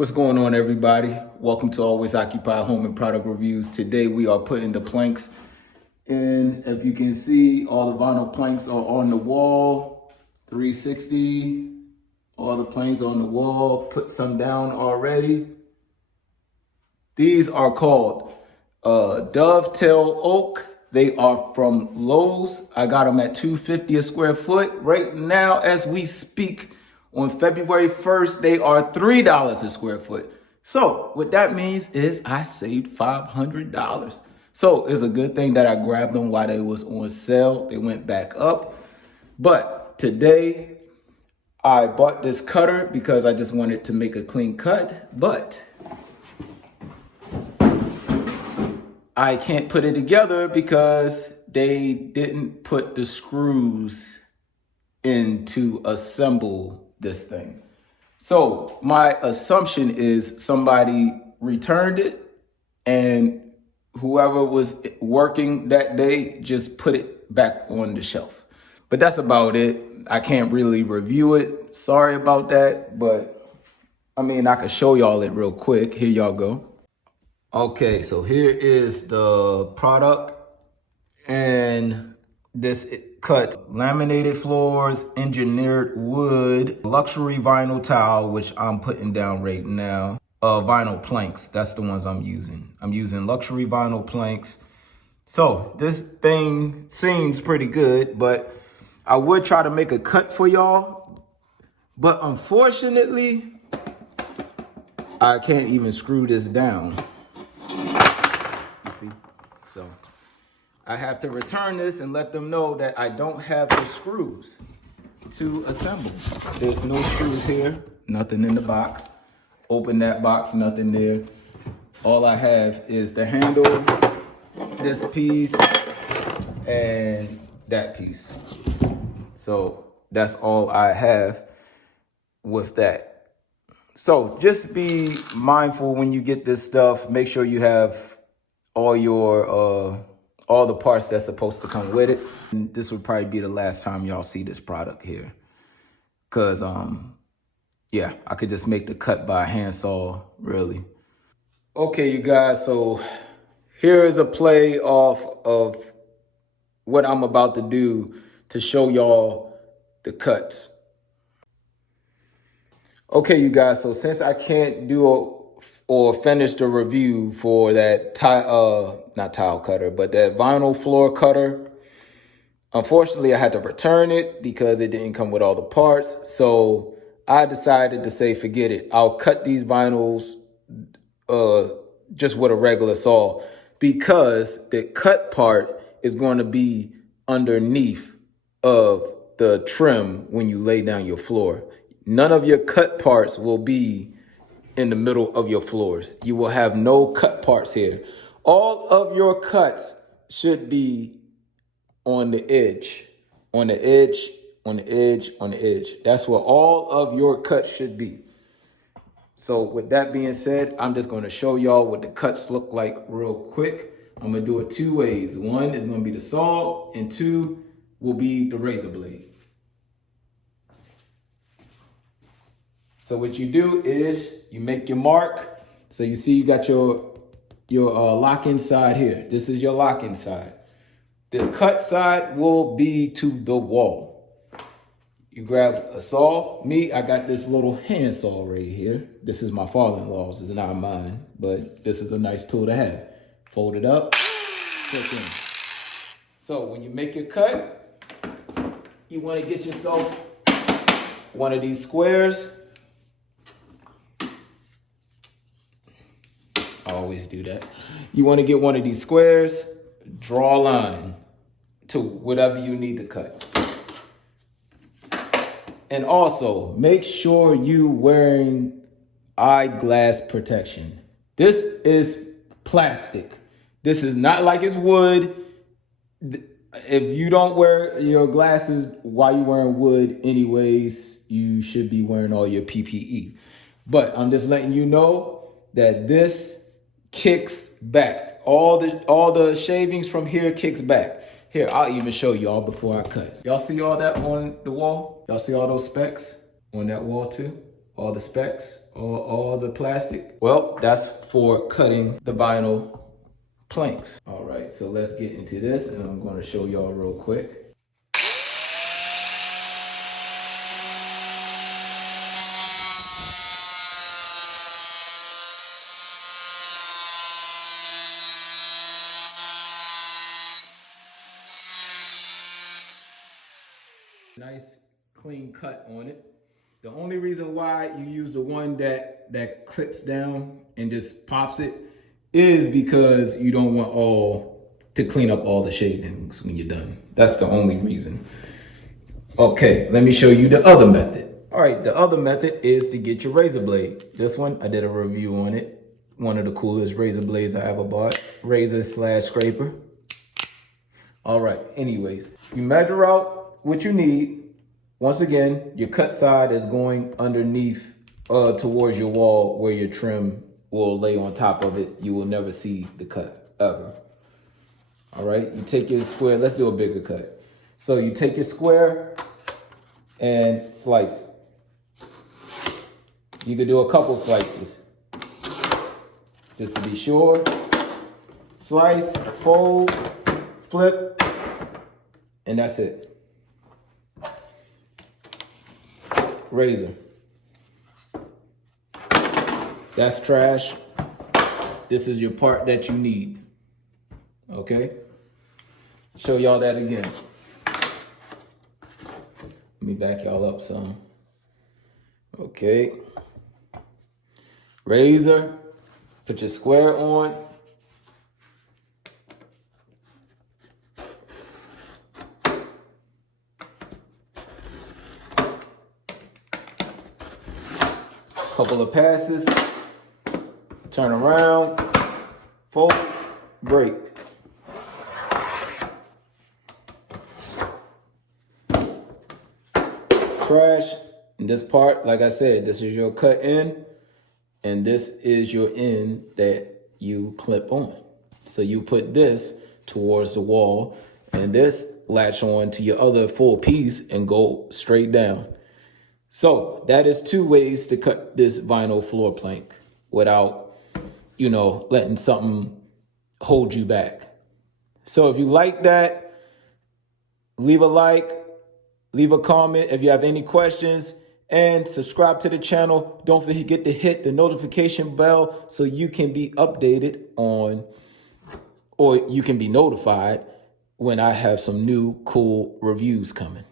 What's going on, everybody? Welcome to Always Occupy Home and Product Reviews. Today we are putting the planks in. If you can see, all the vinyl planks are on the wall, 360. All the planks on the wall, put some down already. These are called Dovetail Oak. They are from Lowe's. I got them at $2.50 a square foot. Right now, as we speak, on February 1st, they are $3 a square foot. So what that means is I saved $500. So it's a good thing that I grabbed them while they was on sale. They went back up. But today I bought this cutter because I just wanted to make a clean cut, but I can't put it together because they didn't put the screws in to assemble this thing. So my assumption is somebody returned it and whoever was working that day just put it back on the shelf. But that's about it. I can't really review it. Sorry about that, but I mean, I could show y'all it real quick. Here y'all go. Okay, so here is the product, and this cuts laminated floors, engineered wood, luxury vinyl tile, which I'm putting down right now, vinyl planks. That's the ones I'm using. I'm using luxury vinyl planks. So this thing seems pretty good, but I would try to make a cut for y'all, but unfortunately, I can't even screw this down. You see? So I have to return this and let them know that I don't have the screws to assemble. There's no screws here, nothing in the box. Open that box, nothing there. All I have is the handle, this piece, and that piece. So that's all I have with that. So just be mindful when you get this stuff. Make sure you have all your all the parts that's supposed to come with it. And this would probably be the last time y'all see this product here. Cause yeah, I could just make the cut by handsaw, really. Okay, you guys, so here is a play off of what I'm about to do to show y'all the cuts. Okay, you guys, so since I can't do or finish the review for that not tile cutter, but that vinyl floor cutter, unfortunately I had to return it because it didn't come with all the parts. So I decided to say, forget it. I'll cut these vinyls just with a regular saw, because the cut part is going to be underneath of the trim when you lay down your floor. None of your cut parts will be in the middle of your floors. You will have no cut parts here. All of your cuts should be on the edge, on the edge, on the edge, on the edge. That's where all of your cuts should be. So with that being said, I'm just going to show y'all what the cuts look like real quick. I'm going to do it two ways. One is going to be the saw, and two will be the razor blade. So what you do is you make your mark. So you see you got your lock-in side here. This is your lock-in side. The cut side will be to the wall. You grab a saw. Me, I got this little hand saw right here. This is my father-in-law's, it's not mine, but this is a nice tool to have. Fold it up, click in. So when you make your cut, you want to get yourself one of these squares. I always do that. You want to get one of these squares, draw a line to whatever you need to cut. And also, make sure you wearing eyeglass protection. This is plastic. This is not like it's wood. If you don't wear your glasses while you're wearing wood anyways, you should be wearing all your PPE. But I'm just letting you know that this kicks back. All the shavings from here kicks back. Here, I'll even show y'all before I cut. Y'all see all that on the wall? Y'all see all those specs on that wall too? all the specs, all the plastic. Well, that's for cutting the vinyl planks. All right, so let's get into this, and I'm going to show y'all real quick. Nice clean cut on it. The only reason why you use the one that clips down and just pops it is because you don't want to clean up all the shavings when you're done. That's the only reason. Okay, let me show you the other method. All right, the other method is to get your razor blade. This one, I did a review on it. One of the coolest razor blades I ever bought. Razor/scraper. All right, anyways, you measure out what you need. Once again, your cut side is going underneath towards your wall where your trim will lay on top of it. You will never see the cut ever. All right, you take your square. Let's do a bigger cut. So you take your square and slice. You could do a couple slices just to be sure. Slice, fold, flip, and that's it. Razor. That's trash. This is your part that you need. Okay? Show y'all that again. Let me back y'all up some. Okay. Razor. Put your square on. Couple of passes, turn around, fold, break. Trash. And this part, like I said, this is your cut end, and this is your end that you clip on. So you put this towards the wall, and this latch on to your other full piece and go straight down. So that is 2 ways to cut this vinyl floor plank without, letting something hold you back. So if you like that, leave a like, leave a comment if you have any questions, and subscribe to the channel. Don't forget to hit the notification bell so you can be updated or you can be notified when I have some new cool reviews coming.